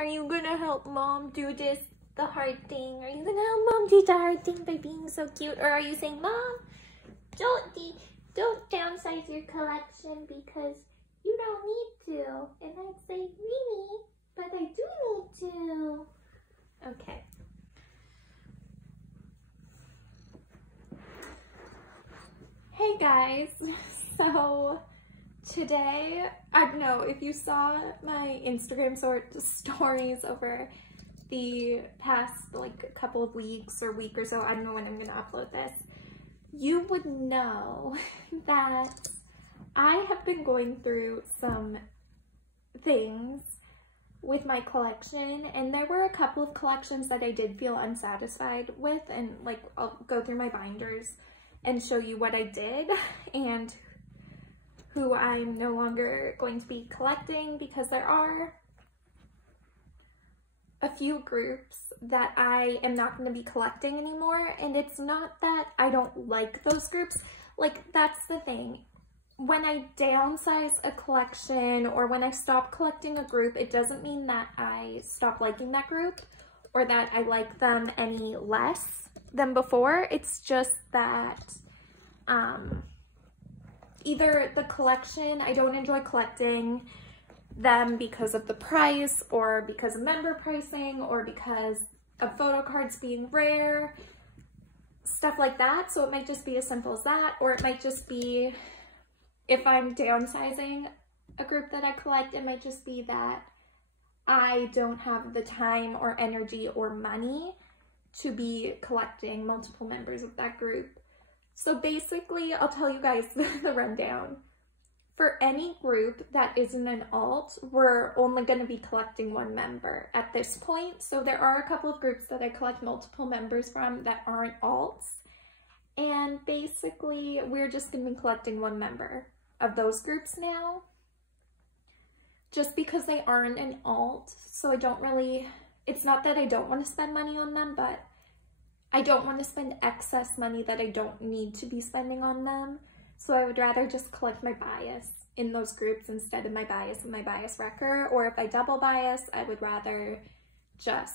Are you gonna help mom do this, the hard thing? Are you gonna help mom do the hard thing by being so cute? Or are you saying, Mom, don't downsize your collection because you don't need to? And I'd say, really? But I do need to. Okay. Hey guys, so today, I don't know if you saw my Instagram stories over the past like couple of weeks or week or so, I don't know when I'm gonna upload this, you would know that I have been going through some things with my collection, and there were a couple of collections that I did feel unsatisfied with, and like I'll go through my binders and show you what I did and who I'm no longer going to be collecting, because there are a few groups that I am not going to be collecting anymore. And it's not that I don't like those groups, like that's the thing. When I downsize a collection or when I stop collecting a group, it doesn't mean that I stop liking that group or that I like them any less than before. It's just that either the collection, I don't enjoy collecting them because of the price or because of member pricing or because of photocards being rare, stuff like that. So it might just be as simple as that, or it might just be if I'm downsizing a group that I collect, it might just be that I don't have the time or energy or money to be collecting multiple members of that group. So basically, I'll tell you guys the rundown. For any group that isn't an alt, we're only going to be collecting one member at this point. So there are a couple of groups that I collect multiple members from that aren't alts. And basically, we're just going to be collecting one member of those groups now, just because they aren't an alt. So I don't really, it's not that I don't want to spend money on them, but I don't want to spend excess money that I don't need to be spending on them. So I would rather just collect my bias in those groups instead of my bias and my bias wrecker. Or if I double bias, I would rather just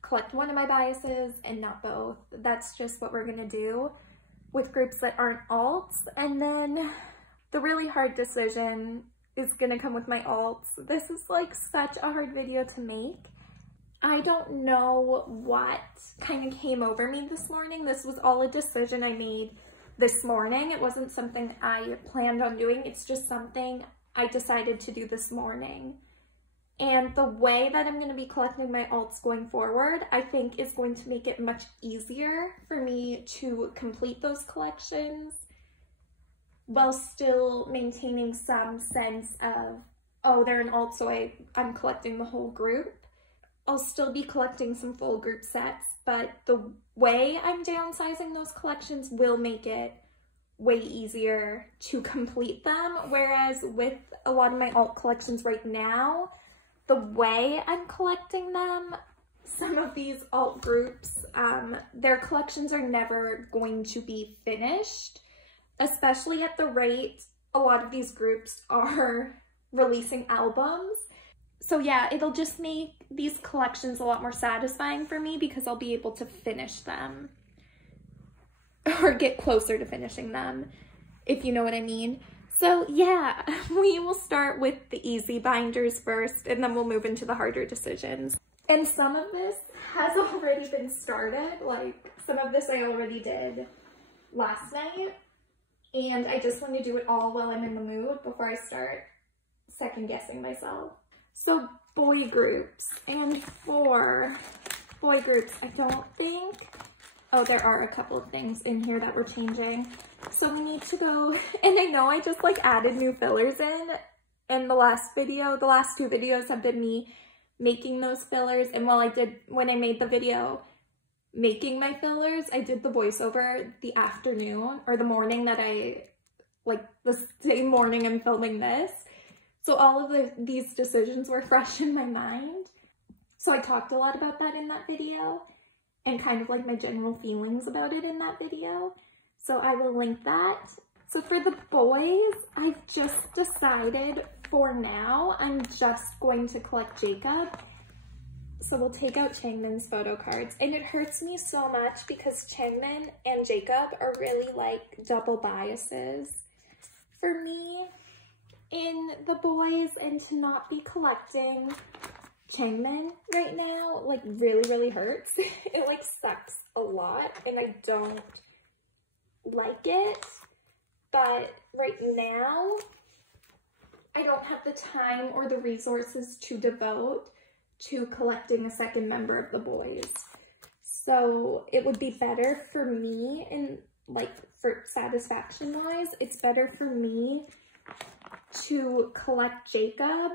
collect one of my biases and not both. That's just what we're going to do with groups that aren't alts. And then the really hard decision is going to come with my alts. This is like such a hard video to make. I don't know what kind of came over me this morning. This was all a decision I made this morning. It wasn't something I planned on doing. It's just something I decided to do this morning. And the way that I'm going to be collecting my alts going forward, I think is going to make it much easier for me to complete those collections while still maintaining some sense of, oh, they're an alt, so I'm collecting the whole group. I'll still be collecting some full group sets, but the way I'm downsizing those collections will make it way easier to complete them. Whereas with a lot of my alt collections right now, the way I'm collecting them, some of these alt groups, their collections are never going to be finished, especially at the rate a lot of these groups are releasing albums. So yeah, it'll just make these collections a lot more satisfying for me because I'll be able to finish them or get closer to finishing them, if you know what I mean. So yeah, we will start with the easy binders first, and then we'll move into the harder decisions. And some of this has already been started, like some of this I already did last night, and I just want to do it all while I'm in the mood before I start second guessing myself. So boy groups, and for boy groups, I don't think, oh, there are a couple of things in here that we're changing. So we need to go, and I know I just like added new fillers in the last video. The last two videos have been me making those fillers, and when I made the video making my fillers, I did the voiceover the afternoon or the morning that the same morning I'm filming this. So all of these decisions were fresh in my mind. So I talked a lot about that in that video and kind of like my general feelings about it in that video. So I will link that. So for the boys, I've just decided for now, I'm just going to collect Jacob. So we'll take out Changmin's photo cards. And it hurts me so much because Changmin and Jacob are really like double biases for me in the boys, and to not be collecting Changmin right now like really hurts. It like sucks a lot and I don't like it, but right now I don't have the time or the resources to devote to collecting a second member of the boys. So it would be better for me, and like for satisfaction wise, it's better for me to collect Jacob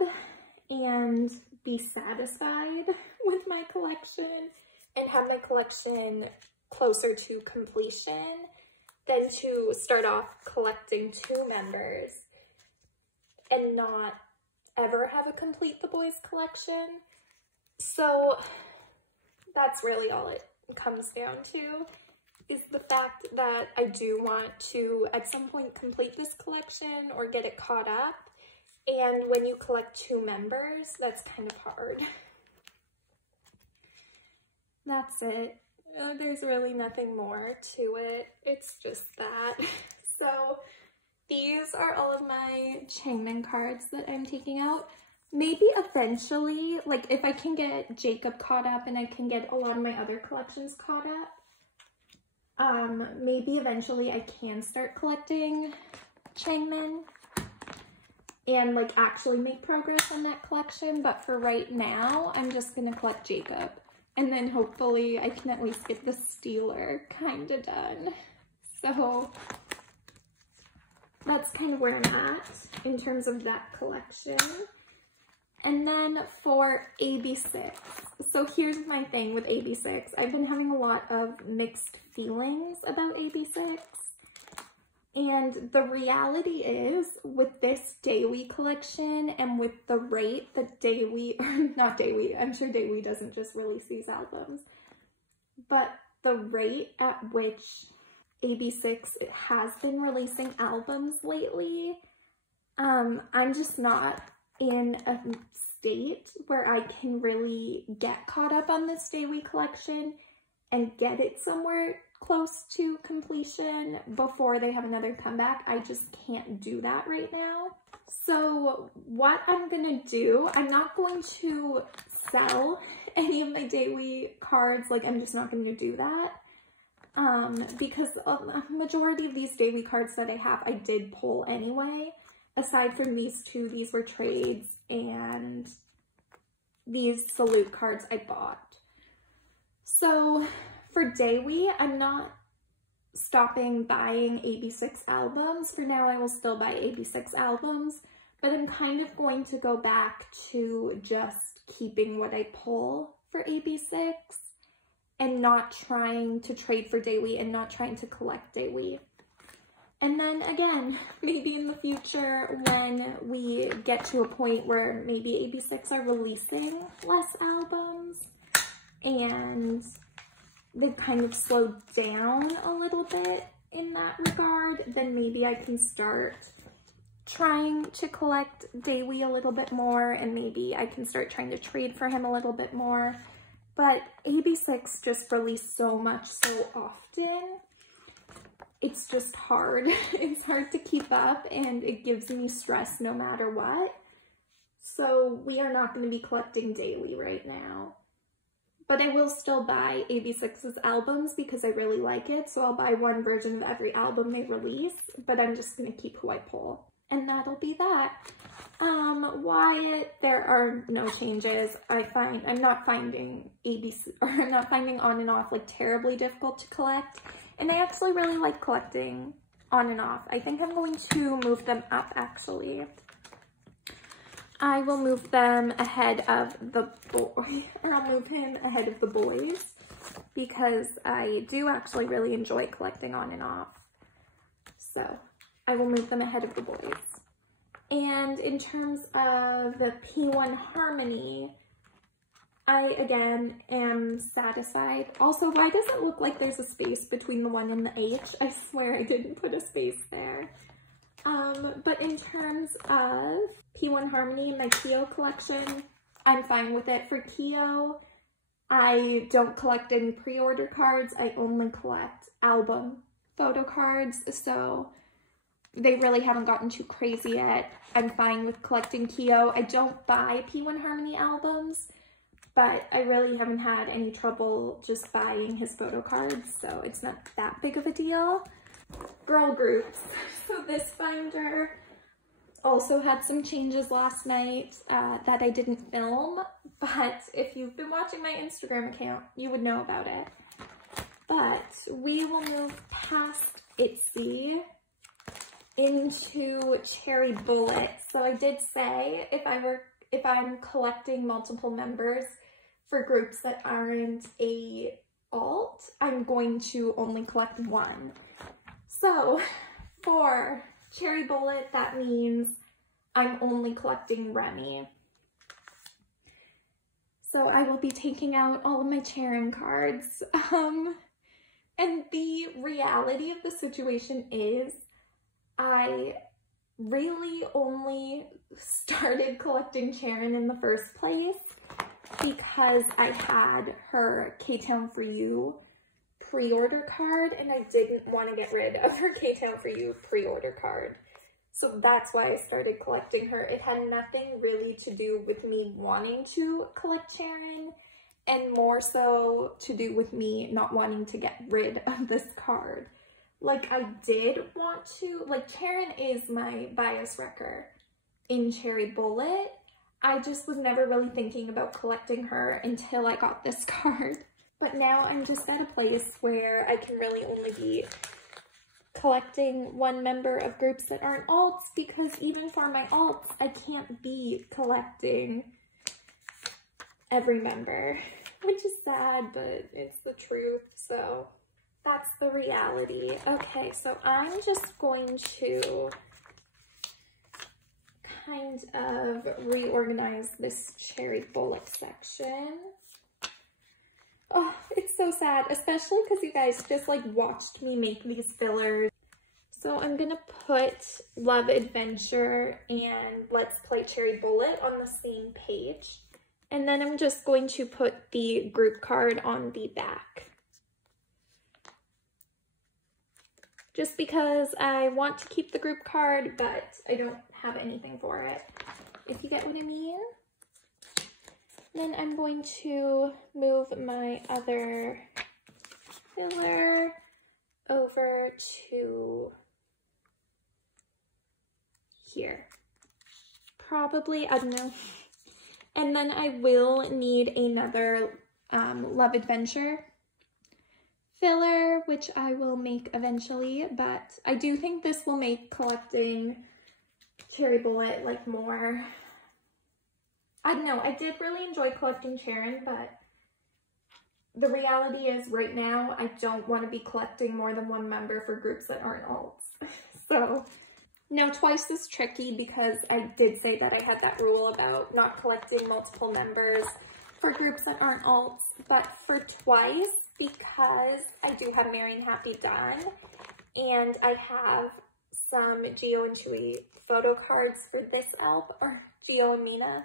and be satisfied with my collection and have my collection closer to completion than to start off collecting 2 members and not ever have a complete the boys collection. So that's really all it comes down to, is the fact that I do want to at some point complete this collection or get it caught up. And when you collect 2 members, that's kind of hard. That's it. There's really nothing more to it. It's just that. So these are all of my Changmin cards that I'm taking out. Maybe eventually, like if I can get Jacob caught up and I can get a lot of my other collections caught up, maybe eventually I can start collecting Changmin and like actually make progress on that collection. But for right now, I'm just gonna collect Jacob. And then hopefully I can at least get the Stealer kind of done. So that's kind of where I'm at in terms of that collection. And then for AB6, so here's my thing with AB6. I've been having a lot of mixed feelings about AB6. And the reality is, with this WayV collection and with the rate that WayV, or not WayV, I'm sure WayV doesn't just release these albums, but the rate at which AB6 has been releasing albums lately, I'm just not in a state where I can really get caught up on this WayV collection and get it somewhere close to completion before they have another comeback. I just can't do that right now. So what I'm gonna do, I'm not going to sell any of my WayV cards. Like, I'm just not going to do that. Because a majority of these WayV cards that I have, I did pull anyway. Aside from these 2, these were trades, and these Salute cards I bought. So for WayV, I'm not stopping buying AB6 albums. For now, I will still buy AB6 albums, but I'm kind of going to go back to just keeping what I pull for AB6 and not trying to trade for WayV and not trying to collect WayV. And then again, maybe in the future when we get to a point where maybe AB6 are releasing less albums and they've kind of slowed down a little bit in that regard, then maybe I can start trying to collect WayV a little bit more, and maybe I can start trying to trade for him a little bit more. But AB6 just released so much so often. It's just hard. It's hard to keep up, and it gives me stress no matter what. So we are not going to be collecting WayV right now. But I will still buy AB6's albums because I really like it. So I'll buy 1 version of every album they release, but I'm just going to keep who I pull. And that'll be that. Wyatt, there are no changes. I'm not finding on and off like terribly difficult to collect. And I actually really like collecting on and off. I think I'm going to move them up actually. I will move them ahead of the boy, or I'll move him ahead of the boys because I do actually really enjoy collecting on and off. So I will move them ahead of the boys. And in terms of the P1 Harmony, I again am satisfied. Also, why does it look like there's a space between the 1 and the H? I swear I didn't put a space there. But in terms of P1 Harmony, my Kyo collection, I'm fine with it. For Kyo, I don't collect any pre-order cards. I only collect album photo cards, so they really haven't gotten too crazy yet. I'm fine with collecting Kyo. I don't buy P1 Harmony albums, but I really haven't had any trouble just buying his photo cards, so it's not that big of a deal. Girl groups. So this binder also had some changes last night that I didn't film, but if you've been watching my Instagram account, you would know about it. But we will move past Itzy into Cherry Bullet. So I did say if I'm collecting multiple members for groups that aren't a alt, I'm going to only collect one. So for Cherry Bullet, that means I'm only collecting Remy. So I will be taking out all of my Charon cards. And the reality of the situation is I really only started collecting Charon in the first place because I had her K-Town For You pre-order card, and I didn't want to get rid of her K-Town For You pre-order card. So that's why I started collecting her. It had nothing really to do with me wanting to collect Charon, and more so to do with me not wanting to get rid of this card. Like, I did want to, like, Charon is my bias wrecker in Cherry Bullet. I just was never really thinking about collecting her until I got this card. But now I'm just at a place where I can really only be collecting one member of groups that aren't alts, because even for my alts, I can't be collecting every member, which is sad, but it's the truth, so that's the reality. Okay, so I'm just going to kind of reorganize this Cherry Bullet section. Oh, it's so sad, especially because you guys just like watched me make these fillers. So I'm gonna put Love Adventure and Let's Play Cherry Bullet on the same page. And then I'm just going to put the group card on the back. Just because I want to keep the group card, but I don't have anything for it, if you get what I mean. Then I'm going to move my other filler over to here. Probably, I don't know. And then I will need another Love Adventure filler, which I will make eventually, but I do think this will make collecting Cherry Bullet like more, I don't know, I did really enjoy collecting Charon, but the reality is right now I don't want to be collecting more than one member for groups that aren't alts. So now Twice is tricky because I did say that I had that rule about not collecting multiple members for groups that aren't alts, but for Twice, because I do have Merry and Happy done, and I have some Gio and Chewy photo cards for this album, or Gio and Mina,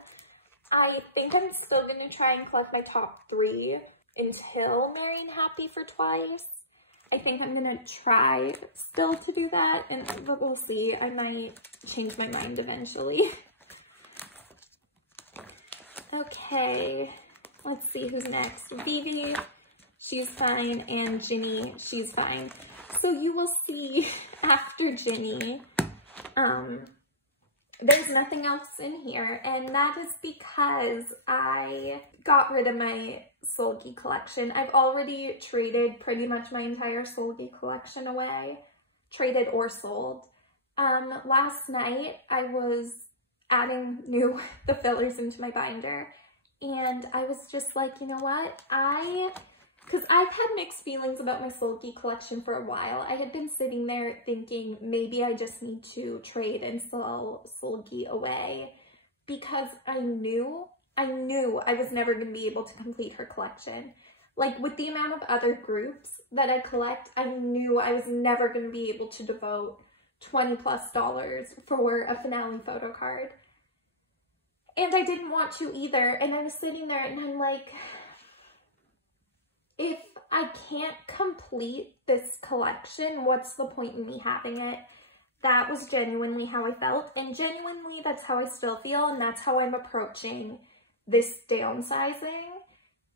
I think I'm still going to try and collect my top 3 until Merry and Happy for Twice. I think I'm going to try still to do that, but we'll see. I might change my mind eventually. Okay, let's see who's next. Vivi, she's fine, and Ginny, she's fine. So you will see after Ginny, there's nothing else in here, and that is because I got rid of my Solgi collection. I've already traded pretty much my entire Solgi collection away, traded or sold. Last night I was adding the fillers into my binder, and I was just like, you know what, because I've had mixed feelings about my Solgi collection for a while. I had been sitting there thinking maybe I just need to trade and sell Solgi away, because I knew I was never going to be able to complete her collection. Like, with the amount of other groups that I collect, I knew I was never going to be able to devote $20+ for a finale photo card. And I didn't want to either, and I was sitting there and I'm like, if I can't complete this collection, what's the point in me having it? That was genuinely how I felt, and genuinely that's how I still feel, and that's how I'm approaching this downsizing,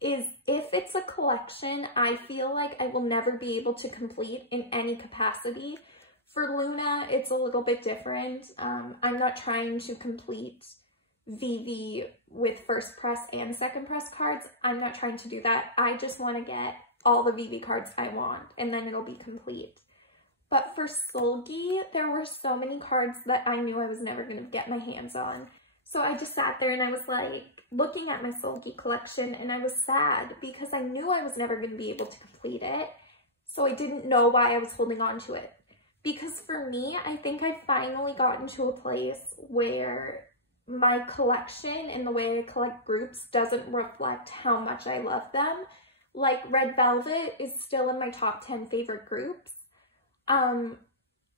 is if it's a collection I feel like I will never be able to complete in any capacity. For Luna, it's a little bit different. I'm not trying to complete VV with first press and second press cards. I'm not trying to do that. I just want to get all the VV cards I want, and then it'll be complete. But for Solgi, there were so many cards that I knew I was never going to get my hands on. So I just sat there and I was like looking at my Solgi collection, and I was sad because I knew I was never going to be able to complete it. So I didn't know why I was holding on to it. Because for me, I think I've finally gotten to a place where my collection and the way I collect groups doesn't reflect how much I love them. Like Red Velvet is still in my top 10 favorite groups.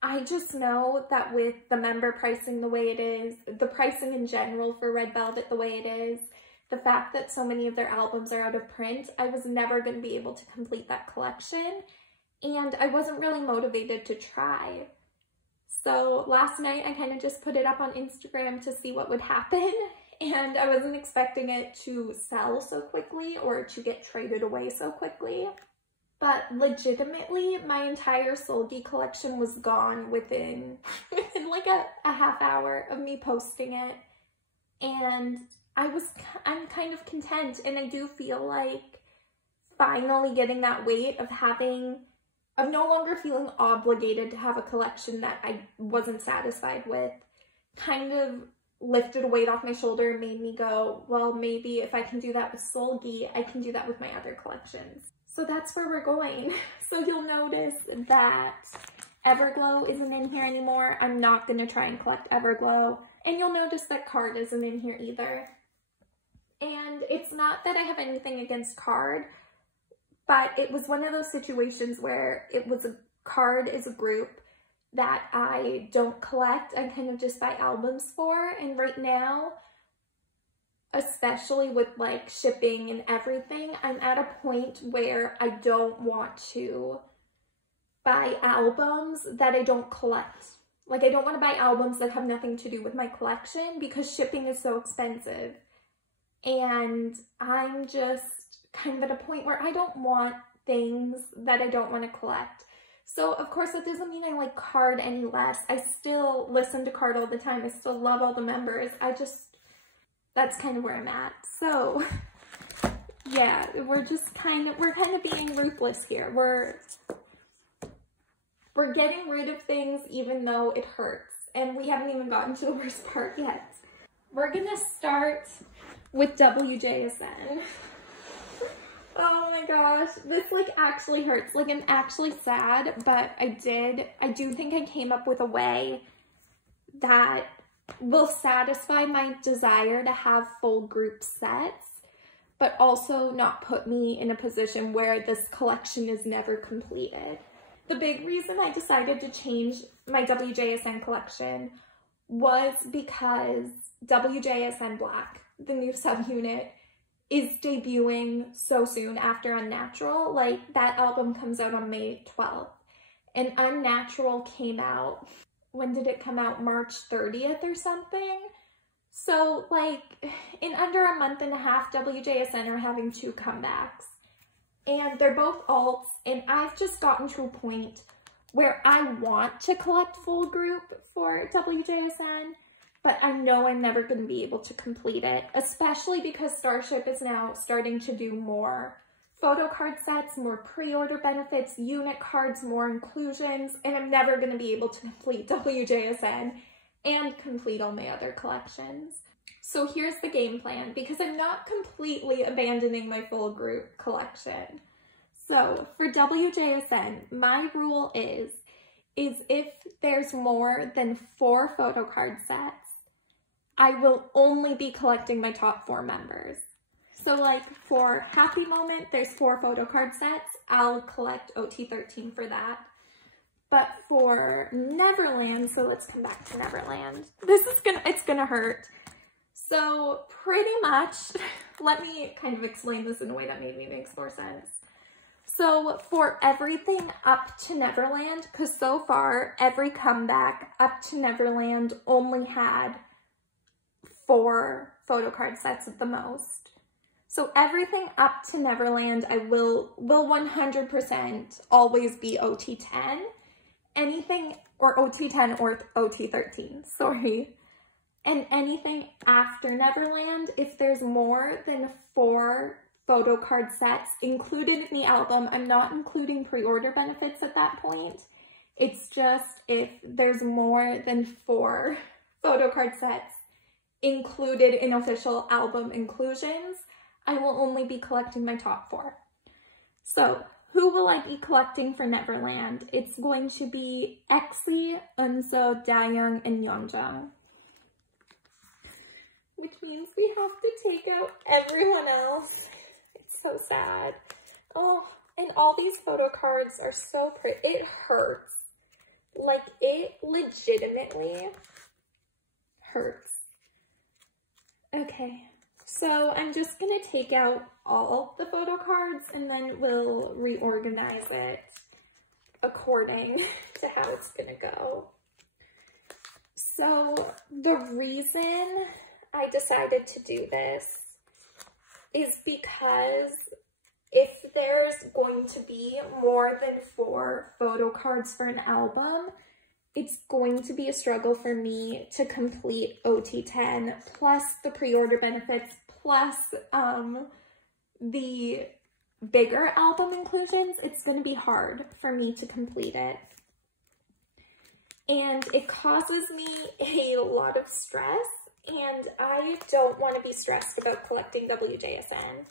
I just know that with the member pricing the way it is, the pricing in general for Red Velvet the way it is, the fact that so many of their albums are out of print, I was never going to be able to complete that collection, and I wasn't really motivated to try. So last night I kind of just put it up on Instagram to see what would happen, and I wasn't expecting it to sell so quickly or to get traded away so quickly. But legitimately, my entire Solgi collection was gone within like a half hour of me posting it. And I'm kind of content, and I do feel like finally getting that weight of no longer feeling obligated to have a collection that I wasn't satisfied with, kind of lifted a weight off my shoulder and made me go, well, maybe if I can do that with Solgi, I can do that with my other collections. So that's where we're going. So you'll notice that Everglow isn't in here anymore. I'm not going to try and collect Everglow. And you'll notice that Card isn't in here either. And it's not that I have anything against Card, but it was one of those situations where it was Card is a group that I don't collect. I kind of just buy albums for. And right now, especially with like shipping and everything, I'm at a point where I don't want to buy albums that I don't collect. Like I don't want to buy albums that have nothing to do with my collection because shipping is so expensive. And I'm just kind of at a point where I don't want things that I don't want to collect. So of course that doesn't mean I like Card any less. I still listen to Card all the time. I still love all the members. That's kind of where I'm at. So yeah, we're kind of being ruthless here. We're getting rid of things even though it hurts. And we haven't even gotten to the worst part yet. We're gonna start with WJSN. Oh my gosh, this like actually hurts. Like I'm actually sad, but I do think I came up with a way that will satisfy my desire to have full group sets, but also not put me in a position where this collection is never completed. The big reason I decided to change my WJSN collection was because WJSN Black, the new subunit, is debuting so soon after Unnatural. Like that album comes out on May 12th, and Unnatural came out, when did it come out? March 30th or something? So like in under a month and a half, WJSN are having 2 comebacks. And they're both alts, and I've just gotten to a point where I want to collect full group for WJSN, but I know I'm never going to be able to complete it, especially because Starship is now starting to do more Photocard sets, more pre-order benefits, unit cards, more inclusions, and I'm never going to be able to complete WJSN and complete all my other collections. So here's the game plan, because I'm not completely abandoning my full group collection. So for WJSN, my rule is if there's more than 4 Photocard sets, I will only be collecting my top 4 members. So like for Happy Moment, there's 4 Photocard sets. I'll collect OT13 for that. But for Neverland, so let's come back to Neverland. It's gonna hurt. So pretty much, let me kind of explain this in a way that maybe makes more sense. So for everything up to Neverland, because so far every comeback up to Neverland only had 4 Photocard sets at the most. So everything up to Neverland, I will 100% always be OT10. Anything, or OT10 or OT13, sorry. And anything after Neverland, if there's more than 4 Photocard sets included in the album, I'm not including pre-order benefits at that point. It's just if there's more than 4 Photocard sets included in official album inclusions, I will only be collecting my top 4. So, who will I be collecting for Neverland? It's going to be Itzy, Eunso, Dayoung, and Yeonjung. Which means we have to take out everyone else. It's so sad. Oh, and all these photo cards are so pretty. It hurts. Like, it legitimately hurts. Okay. So I'm just going to take out all the photo cards and then we'll reorganize it according to how it's going to go. So the reason I decided to do this is because if there's going to be more than 4 photo cards for an album, it's going to be a struggle for me to complete OT10 plus the pre-order benefits plus the bigger album inclusions. It's going to be hard for me to complete it. And it causes me a lot of stress, and I don't want to be stressed about collecting WJSN.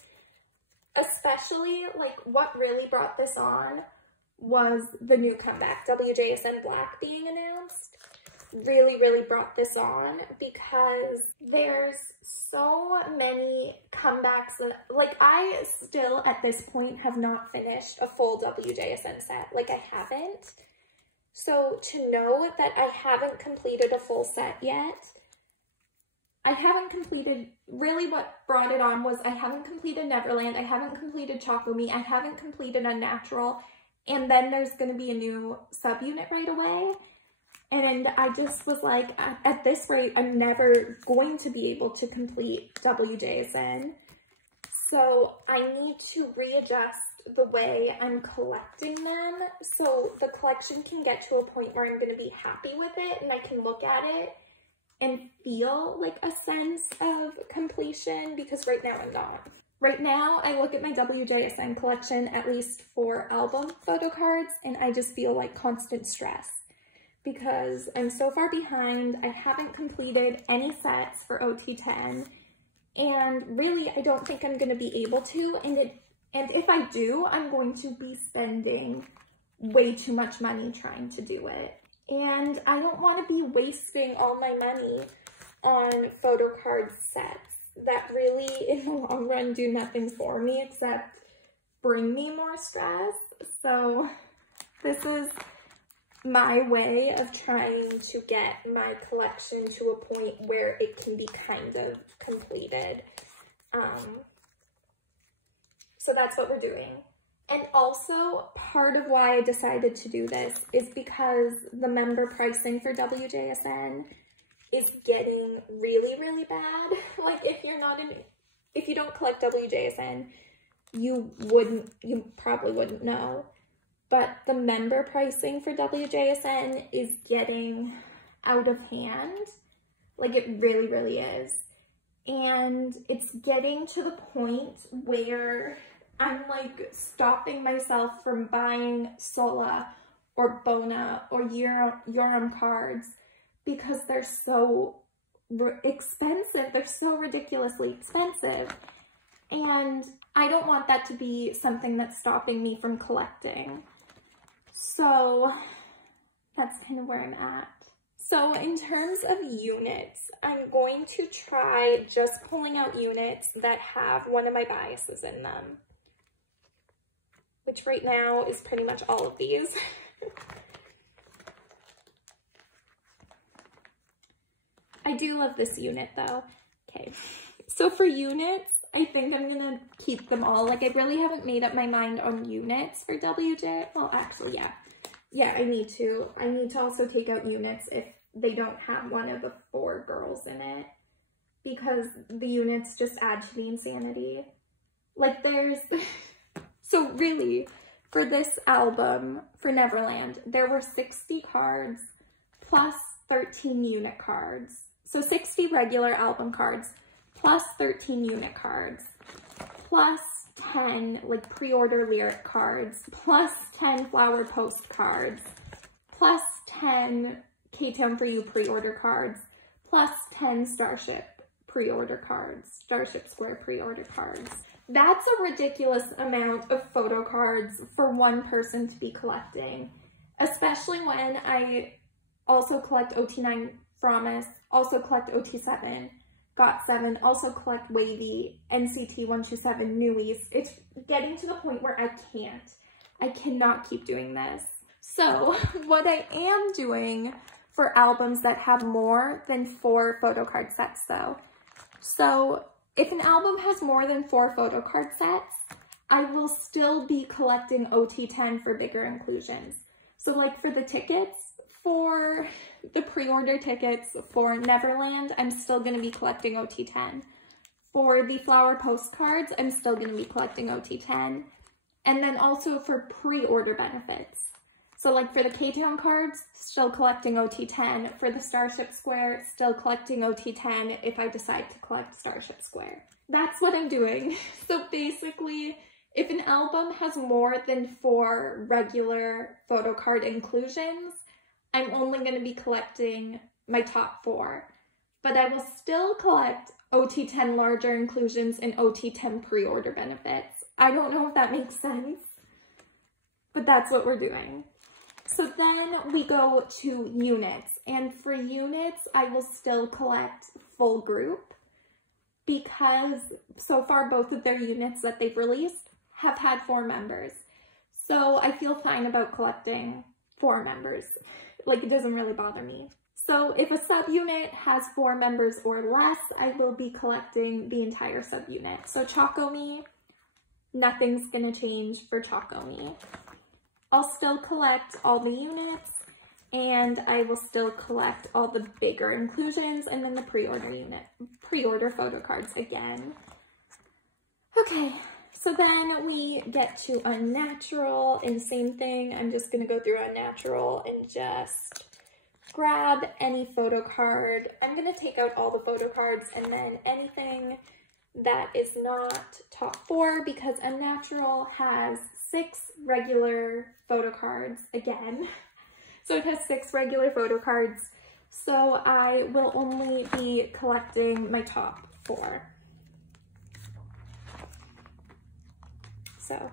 Especially, like, what really brought this on was the new comeback, WJSN Black being announced. Really brought this on because there's so many comebacks that, like, I still at this point have not finished a full WJSN set. Like, I haven't. So to know that I haven't completed a full set yet, I haven't completed, really what brought it on was I haven't completed Neverland, I haven't completed Chocomi, I haven't completed Unnatural, and then there's going to be a new subunit right away. And I just was like, at this rate, I'm never going to be able to complete WJSN. So I need to readjust the way I'm collecting them so the collection can get to a point where I'm going to be happy with it and I can look at it and feel like a sense of completion, because right now I'm not. Right now, I look at my WJSN collection, at least for album photo cards, and I just feel like constant stress because I'm so far behind. I haven't completed any sets for OT10, and really, I don't think I'm going to be able to, and if I do, I'm going to be spending way too much money trying to do it. And I don't want to be wasting all my money on photo card sets that really, in the long run, do nothing for me except bring me more stress. So this is my way of trying to get my collection to a point where it can be kind of completed. So that's what we're doing. And also, part of why I decided to do this is because the member pricing for WJSN is getting really bad. Like, if you don't collect WJSN, you probably wouldn't know. But the member pricing for WJSN is getting out of hand. Like, it really is. And it's getting to the point where I'm like stopping myself from buying Sola or Bona or Yoram cards because they're so expensive. They're so ridiculously expensive. And I don't want that to be something that's stopping me from collecting. So that's kind of where I'm at. So in terms of units, I'm going to try just pulling out units that have one of my biases in them, which right now is pretty much all of these. I do love this unit though. Okay, so for units, I think I'm gonna keep them all. Like, I really haven't made up my mind on units for WJ. Well, actually, yeah. Yeah, I need to. I need to also take out units if they don't have one of the 4 girls in it, because the units just add to the insanity. Like, there's... So really, for this album, for Neverland, there were 60 cards plus 13 unit cards. So 60 regular album cards plus 13 unit cards plus 10 like pre-order lyric cards plus 10 flower post cards plus 10 K-Town For You pre-order cards plus 10 Starship pre-order cards, Starship Square pre-order cards. That's a ridiculous amount of photo cards for one person to be collecting, especially when I also collect OT9 Promise, also collect OT7, GOT7, also collect WayV, NCT 127, Newies. It's getting to the point where I cannot keep doing this. So what I am doing for albums that have more than 4 photo card sets though. So if an album has more than 4 photo card sets, I will still be collecting OT10 for bigger inclusions. So like for the tickets, for the pre-order tickets for Neverland, I'm still going to be collecting OT10. For the flower postcards, I'm still going to be collecting OT10. And then also for pre-order benefits. So like for the K-Town cards, still collecting OT10. For the Starship Square, still collecting OT10 if I decide to collect Starship Square. That's what I'm doing. So basically, if an album has more than 4 regular photo card inclusions, I'm only going to be collecting my top 4. But I will still collect OT10 larger inclusions and OT10 pre-order benefits. I don't know if that makes sense, but that's what we're doing. So then we go to units, and for units, I will still collect full group because so far both of their units that they've released have had 4 members. So I feel fine about collecting 4 members. Like, it doesn't really bother me. So if a subunit has 4 members or less, I will be collecting the entire subunit. So Choco-Me, nothing's gonna change for Choco-Me. I'll still collect all the units, and I will still collect all the bigger inclusions, and then the pre-order photo cards again. Okay, so then we get to Unnatural, and same thing, I'm just gonna go through Unnatural and just grab any photo card. I'm gonna take out all the photo cards, and then anything that is not top 4, because Unnatural has 6 regular photo cards again. So it has 6 regular photo cards. So I will only be collecting my top 4. So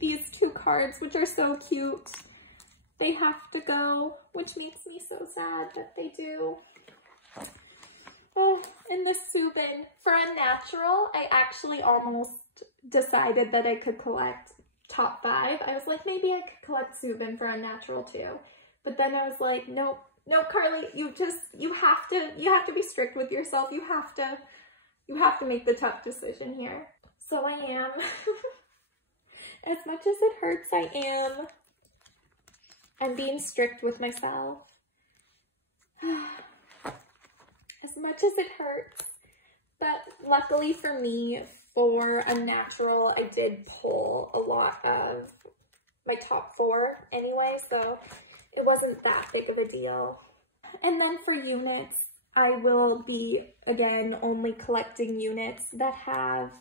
these 2 cards, which are so cute, they have to go, which makes me so sad that they do. Oh, and this Subin. For Unnatural, I actually almost decided that I could collect top 5. I was like, maybe I could collect Subin for Unnatural too. But then I was like, nope, Carly, you have to be strict with yourself. You have to make the tough decision here. So I am. As much as it hurts, I am. I'm being strict with myself. As much as it hurts. But luckily for me, for Unnatural, I did pull a lot of my top 4 anyway, so it wasn't that big of a deal. And then for units, I will be, again, only collecting units that have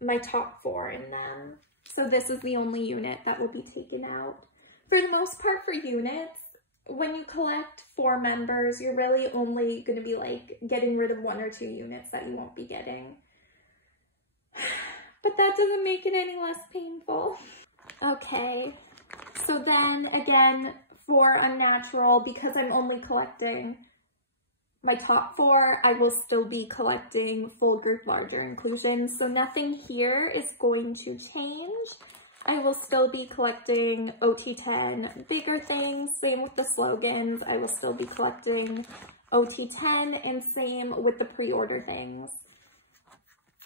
my top 4 in them. So this is the only unit that will be taken out. For the most part for units, when you collect 4 members, you're really only going to be like getting rid of 1 or 2 units that you won't be getting. But that doesn't make it any less painful. Okay, so then again, for Unnatural, because I'm only collecting my top 4, I will still be collecting full group larger inclusions. So nothing here is going to change. I will still be collecting OT10 bigger things. Same with the slogans. I will still be collecting OT10, and same with the pre-order things.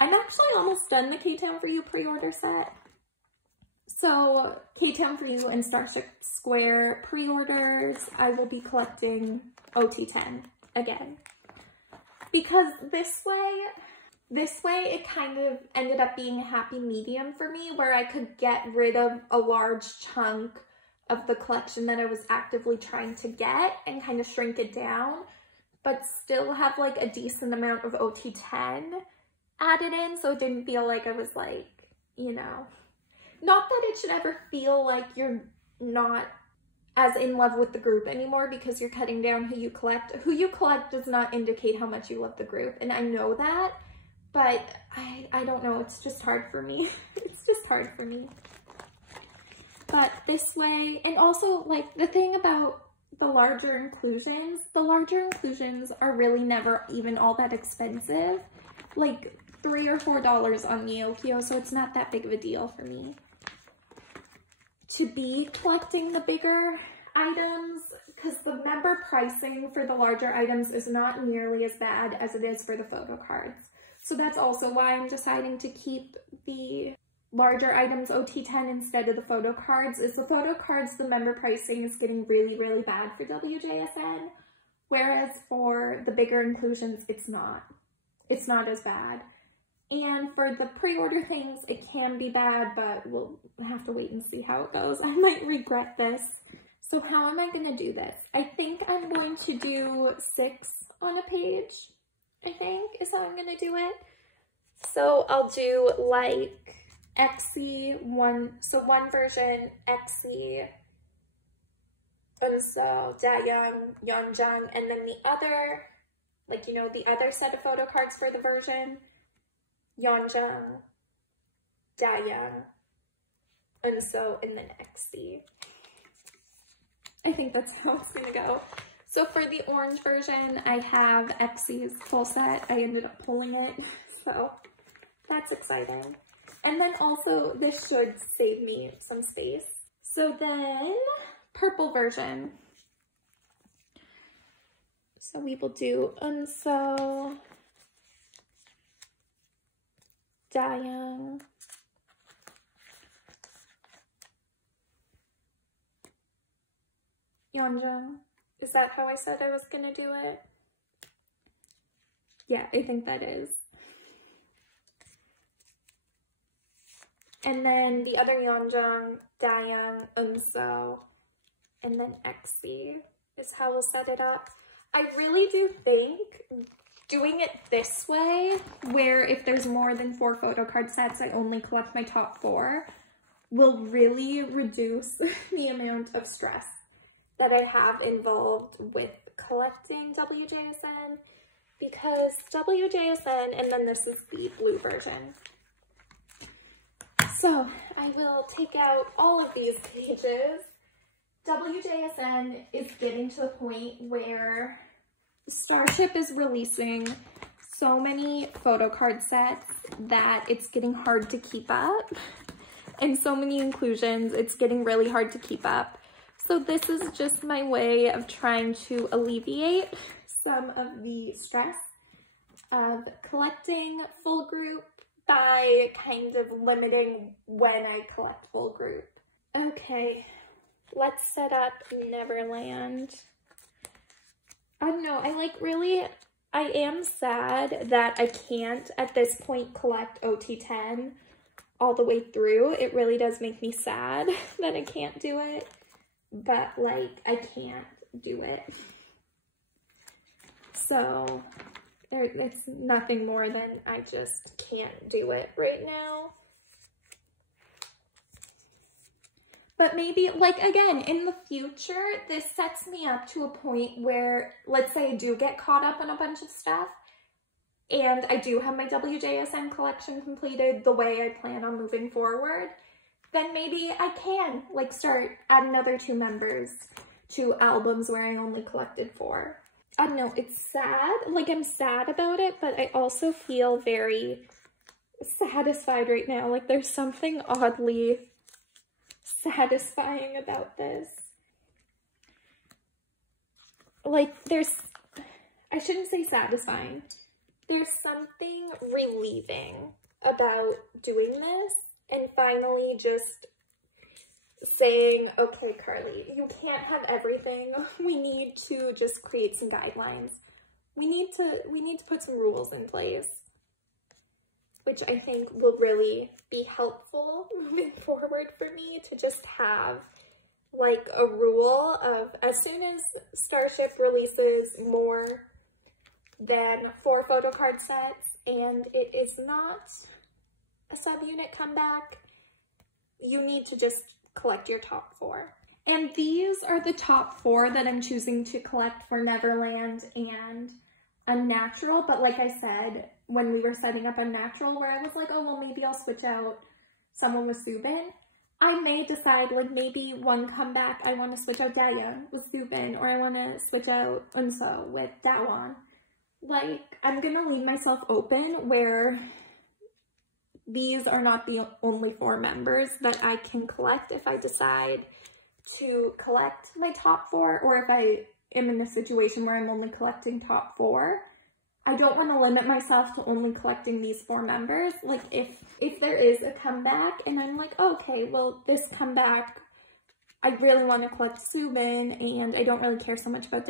I'm actually almost done the K-Town For You pre-order set. So K-Town For You and Starship Square pre-orders, I will be collecting OT10 again. Because this way it kind of ended up being a happy medium for me where I could get rid of a large chunk of the collection that I was actively trying to get and kind of shrink it down, but still have like a decent amount of OT10 added in, so it didn't feel like I was like, you know, not that it should ever feel like you're not as in love with the group anymore because you're cutting down who you collect. Who you collect does not indicate how much you love the group, and I know that, but I don't know, it's just hard for me. It's just hard for me. But this way, and also like the thing about the larger inclusions are really never even all that expensive. Like $3 or $4 on Neokyo, so it's not that big of a deal for me to be collecting the bigger items, because the member pricing for the larger items is not nearly as bad as it is for the photo cards. So that's also why I'm deciding to keep the larger items OT10 instead of the photo cards. Is the photo cards, the member pricing is getting really, really bad for WJSN, whereas for the bigger inclusions, it's not as bad. And for the pre-order things, it can be bad, but we'll have to wait and see how it goes. I might regret this. So how am I going to do this? I think I'm going to do 6 on a page, I think is how I'm going to do it. So I'll do like XC one, so one version XC, and so Dayoung, Yeonjung, and then the other, like, you know, the other set of photo cards for the version, Yeonjung, Dayoung, and so, and then XC. I think that's how it's gonna go. So for the orange version, I have XC's full set. I ended up pulling it, so that's exciting. And then also, this should save me some space. So then, purple version. So we will do Unso, Dayoung, Yeonjung. Is that how I said I was gonna do it? Yeah, I think that is. And then the other Yeonjung, Dayoung, Unso, and then XC is how we'll set it up. I really do think doing it this way, where if there's more than 4 photo card sets, I only collect my top 4, will really reduce the amount of stress that I have involved with collecting WJSN, because WJSN, and then this is the blue version. So I will take out all of these pages. WJSN is getting to the point where Starship is releasing so many photo card sets that it's getting hard to keep up, and so many inclusions, it's getting really hard to keep up. So this is just my way of trying to alleviate some of the stress of collecting full group by kind of limiting when I collect full group. Okay, let's set up Neverland. I don't know, I am sad that I can't at this point collect OT10 all the way through. It really does make me sad that I can't do it, but like, I can't do it. So it's nothing more than I just can't do it right now. But maybe, like, again, in the future, this sets me up to a point where, let's say I do get caught up on a bunch of stuff, and I do have my WJSN collection completed the way I plan on moving forward, then maybe I can, like, start add another 2 members to albums where I only collected 4. I don't know, it's sad. Like, I'm sad about it, but I also feel very satisfied right now. Like, there's something oddly satisfying about this. Like, I shouldn't say satisfying. There's something relieving about doing this and finally just saying, okay, Carly, you can't have everything. We need to just create some guidelines. We need to put some rules in place, which I think will really be helpful moving forward for me, to just have like a rule of, as soon as Starship releases more than 4 photocard sets and it is not a subunit comeback, you need to just collect your top 4. And these are the top 4 that I'm choosing to collect for Neverland and Unnatural. But like I said, when we were setting up Unnatural, where I was like, oh, well, maybe I'll switch out someone with Subin, I may decide, like, maybe one comeback I want to switch out Daeyeon with Subin, or I want to switch out Unso with Dawon. Like, I'm going to leave myself open where these are not the only 4 members that I can collect if I decide to collect my top 4, or if I am in a situation where I'm only collecting top 4. I don't want to limit myself to only collecting these 4 members. Like, if there is a comeback and I'm like, okay, well, this comeback, I really want to collect Subin and I don't really care so much about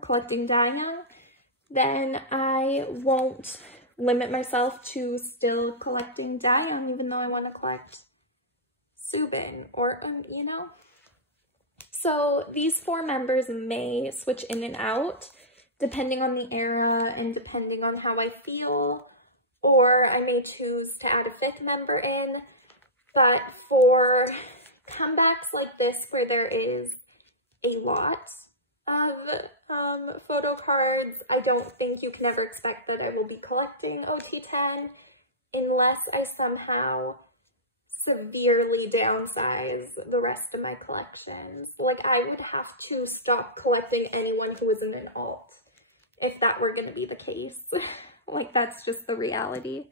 collecting Daeyeon, then I won't limit myself to still collecting Daeyeon, even though I want to collect Subin, or, you know? So these 4 members may switch in and out depending on the era and depending on how I feel, or I may choose to add a 5th member in. But for comebacks like this, where there is a lot of photo cards, I don't think you can ever expect that I will be collecting OT10 unless I somehow severely downsize the rest of my collections. Like, I would have to stop collecting anyone who isn't an alt if that were going to be the case. Like, that's just the reality.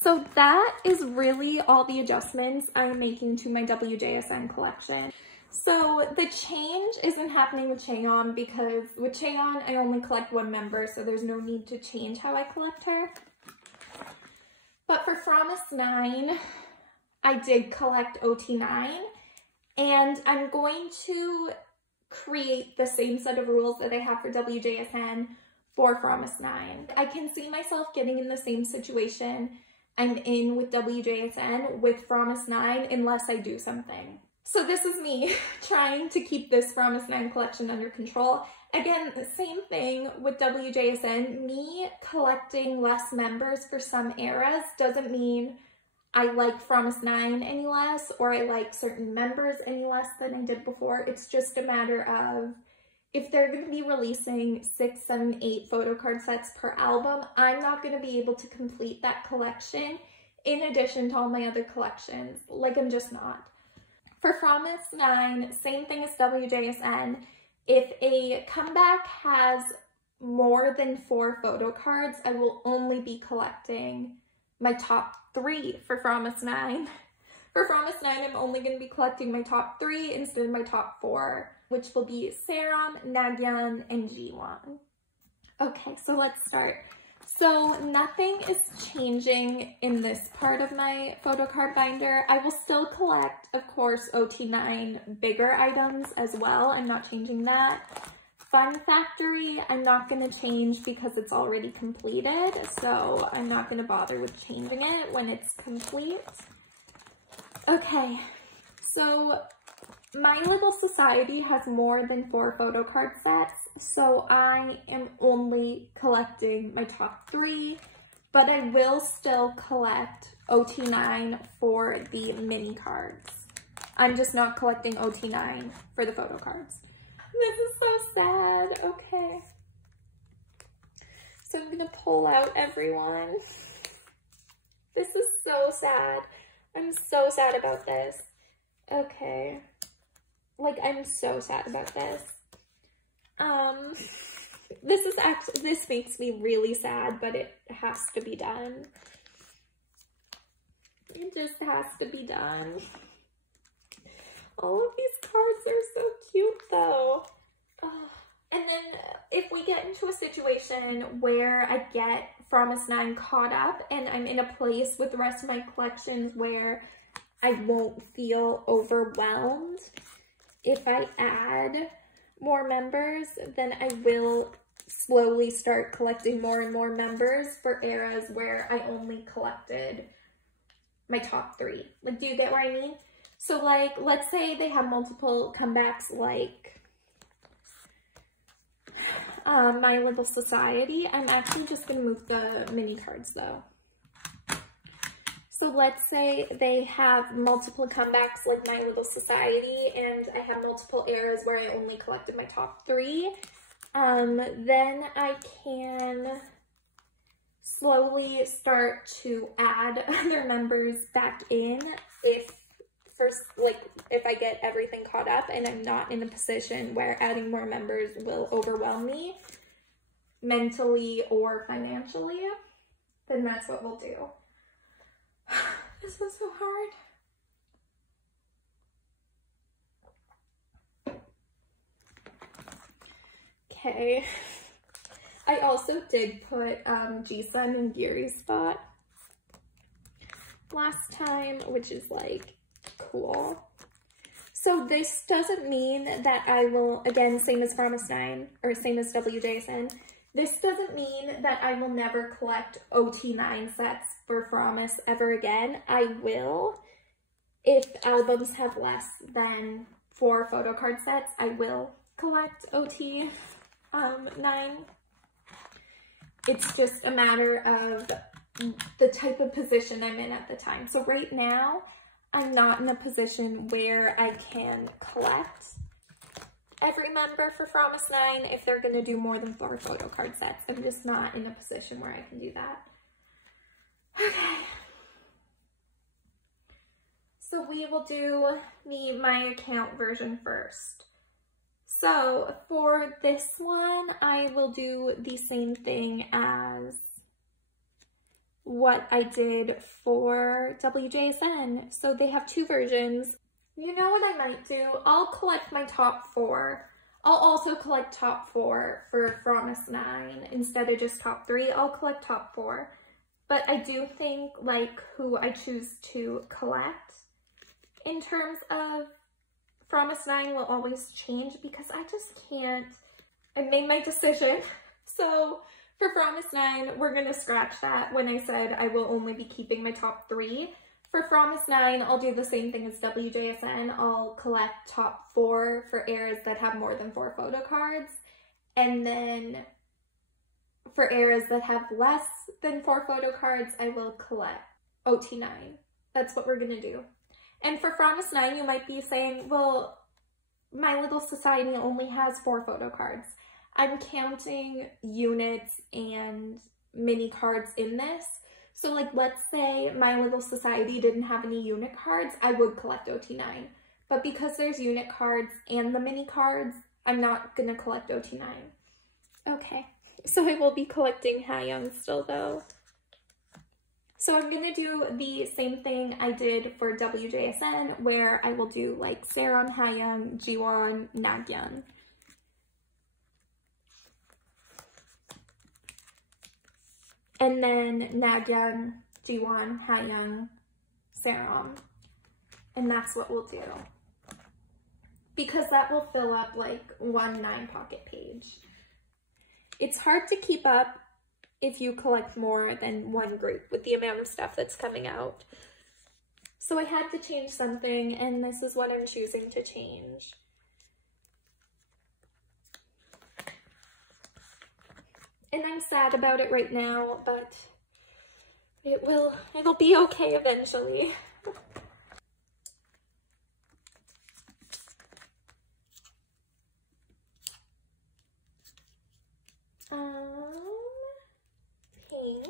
So that is really all the adjustments I'm making to my WJSN collection. So the change isn't happening with Chaeyeon, because with Chaeyeon I only collect 1 member, so there's no need to change how I collect her. But for Promise 9, I did collect OT9, and I'm going to create the same set of rules that I have for WJSN for Promise 9. I can see myself getting in the same situation I'm in with WJSN with Promise 9 unless I do something. So this is me trying to keep this Promise 9 collection under control. Again, the same thing with WJSN. Me collecting less members for some eras doesn't mean I like Promise 9 any less, or I like certain members any less than I did before. It's just a matter of, if they're going to be releasing 6, 7, 8 photocard sets per album, I'm not going to be able to complete that collection in addition to all my other collections. Like, I'm just not. For Promise 9, same thing as WJSN. If a comeback has more than 4 photocards, I will only be collecting my top 3 for Promise 9. For Promise 9, I'm only going to be collecting my top 3 instead of my top 4, which will be Seram, Nagyan, and Jiwon. Okay, so let's start. So nothing is changing in this part of my photocard binder. I will still collect, of course, OT9 bigger items as well. I'm not changing that. Fun Factory, I'm not going to change because it's already completed, so I'm not going to bother with changing it when it's complete. Okay, so My Little Society has more than 4 photocard sets, so I am only collecting my top 3, but I will still collect OT9 for the mini cards. I'm just not collecting OT9 for the photocards. This is so sad. Okay. So I'm gonna pull out everyone. This is so sad. I'm so sad about this. Okay. Like, I'm so sad about this. This makes me really sad, but it has to be done. It just has to be done. All of these cards are so cute, though. Oh, and And then if we get into a situation where I get Promise 9 caught up and I'm in a place with the rest of my collections where I won't feel overwhelmed, if I add more members, then I will slowly start collecting more and more members for eras where I only collected my top 3. Like, do you get what I mean? So like, let's say they have multiple comebacks like My Little Society. I'm actually just gonna move the mini cards though. So let's say they have multiple comebacks like My Little Society and I have multiple eras where I only collected my top 3. Then I can slowly start to add other members back in if I get everything caught up and I'm not in a position where adding more members will overwhelm me mentally or financially, then that's what we'll do. This is so hard. Okay. I also did put G-Sun in Giri's spot last time, which is like cool. So this doesn't mean that I will, again, same as Promise 9 or same as WJSN, this doesn't mean that I will never collect OT9 sets for Promise ever again. I will. If albums have less than 4 photo card sets, I will collect OT9. It's just a matter of the type of position I'm in at the time. So right now, I'm not in a position where I can collect every member for Promise 9 if they're going to do more than 4 photo card sets. I'm just not in a position where I can do that. Okay. So we will do my account version first. So for this one, I will do the same thing as what I did for WJSN. So they have 2 versions. You know what I might do? I'll collect my top 4. I'll also collect top 4 for Promise 9 instead of just top 3. I'll collect top 4. But I do think like who I choose to collect in terms of Promise 9 will always change because I just can't. I made my decision. So for Promise 9, we're going to scratch that when I said I will only be keeping my top 3. For Promise 9, I'll do the same thing as WJSN. I'll collect top 4 for eras that have more than 4 photo cards. And then for eras that have less than 4 photo cards, I will collect OT9. That's what we're going to do. And for Promise 9, you might be saying, well, My Little Society only has 4 photo cards. I'm counting units and mini cards in this. So like, let's say My Little Society didn't have any unit cards, I would collect OT9. But because there's unit cards and the mini cards, I'm not gonna collect OT9. Okay, so I will be collecting Hayoung still though. So I'm gonna do the same thing I did for WJSN, where I will do like Serum, Hayoung, Jiwon, Nagyun. And then Nagyun, Jiwon, Hayoung, Serum. And that's what we'll do. Because that will fill up like one 9-pocket page. It's hard to keep up if you collect more than one group with the amount of stuff that's coming out. So I had to change something, and this is what I'm choosing to change. And I'm sad about it right now, but it'll be okay eventually. Pink.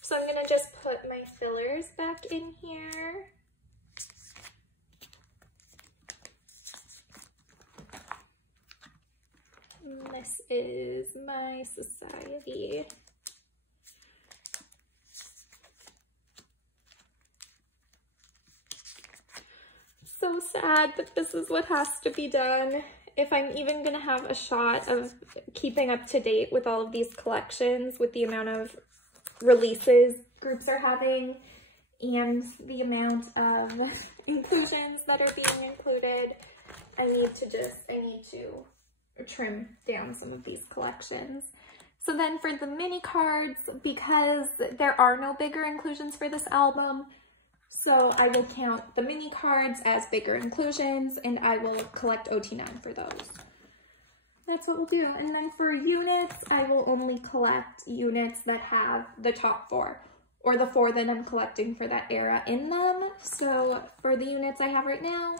So I'm gonna just put my fillers back in here. This is My Society. So sad that this is what has to be done. if I'm even gonna have a shot of keeping up to date with all of these collections, with the amount of releases groups are having and the amount of inclusions that are being included, I need to trim down some of these collections. So then for the mini cards, because there are no bigger inclusions for this album, so I will count the mini cards as bigger inclusions and I will collect OT9 for those. That's what we'll do. And then for units, I will only collect units that have the top 4 or the 4 that I'm collecting for that era in them. So for the units I have right now,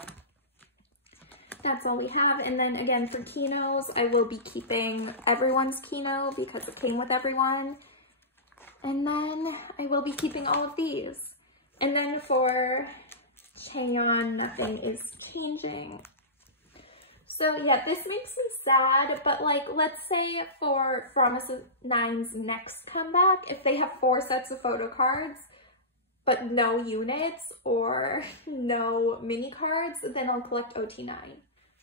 that's all we have. And then again, for Kinos, I will be keeping everyone's Kino because it came with everyone. And then I will be keeping all of these. And then for Chaeyeon, nothing is changing. So yeah, this makes me sad, but like, let's say for Promise 9's next comeback, if they have 4 sets of photo cards, but no units or no mini cards, then I'll collect OT9.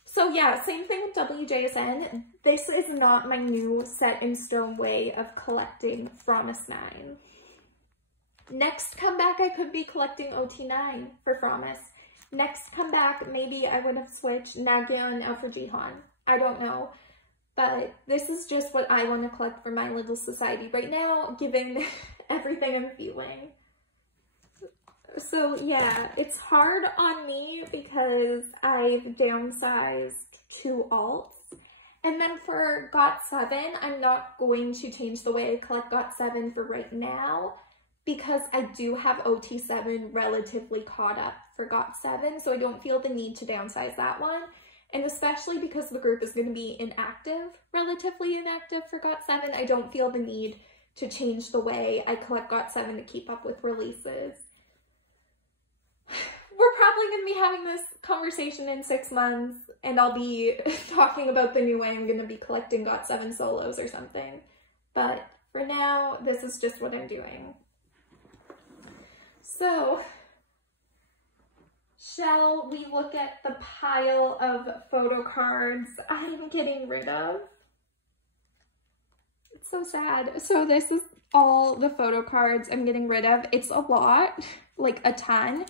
So yeah, same thing with WJSN. This is not my new set in stone way of collecting Promise 9. Next comeback, I could be collecting OT9 for Promise. Next comeback, maybe I would have switched Nagyeon out for Jihan. I don't know. But this is just what I want to collect for my little society right now, given everything I'm feeling. So yeah, it's hard on me because I've downsized 2 alts. And then for GOT7, I'm not going to change the way I collect GOT7 for right now because I do have OT7 relatively caught up for GOT7, so I don't feel the need to downsize that one. And especially because the group is going to be inactive, relatively inactive for GOT7, I don't feel the need to change the way I collect GOT7 to keep up with releases. We're probably going to be having this conversation in 6 months, and I'll be talking about the new way I'm going to be collecting GOT7 solos or something. But for now, this is just what I'm doing. So, shall we look at the pile of photo cards I'm getting rid of? It's so sad. So this is all the photo cards I'm getting rid of. It's a lot, like a ton.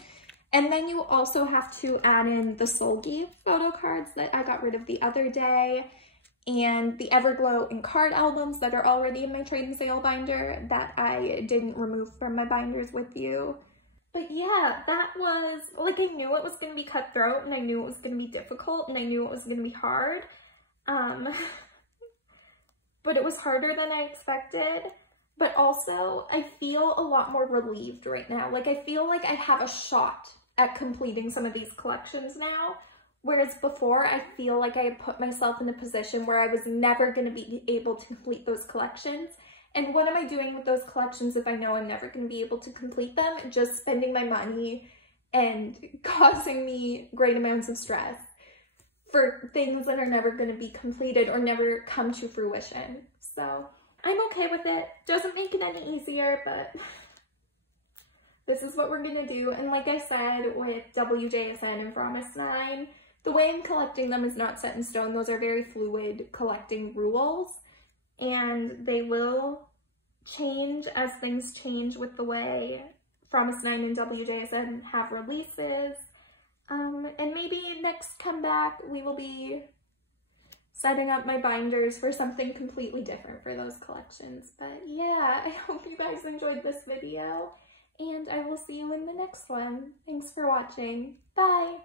And then you also have to add in the Solgi photo cards that I got rid of the other day, and the Everglow and card albums that are already in my trading sale binder that I didn't remove from my binders with you. But yeah, that was, like, I knew it was going to be cutthroat, and I knew it was going to be difficult, and I knew it was going to be hard. But it was harder than I expected. But also, I feel a lot more relieved right now. Like, I feel like I have a shot at completing some of these collections now. Whereas before, I feel like I had put myself in a position where I was never going to be able to complete those collections. And what am I doing with those collections if I know I'm never going to be able to complete them? Just spending my money and causing me great amounts of stress for things that are never going to be completed or never come to fruition. So I'm okay with it. Doesn't make it any easier, but this is what we're going to do. And like I said, with WJSN and Promise 9, the way I'm collecting them is not set in stone. Those are very fluid collecting rules, and they will change as things change with the way Promise 9 and WJSN have releases. And maybe next comeback we will be setting up my binders for something completely different for those collections. But yeah, I hope you guys enjoyed this video, and I will see you in the next one. Thanks for watching. Bye!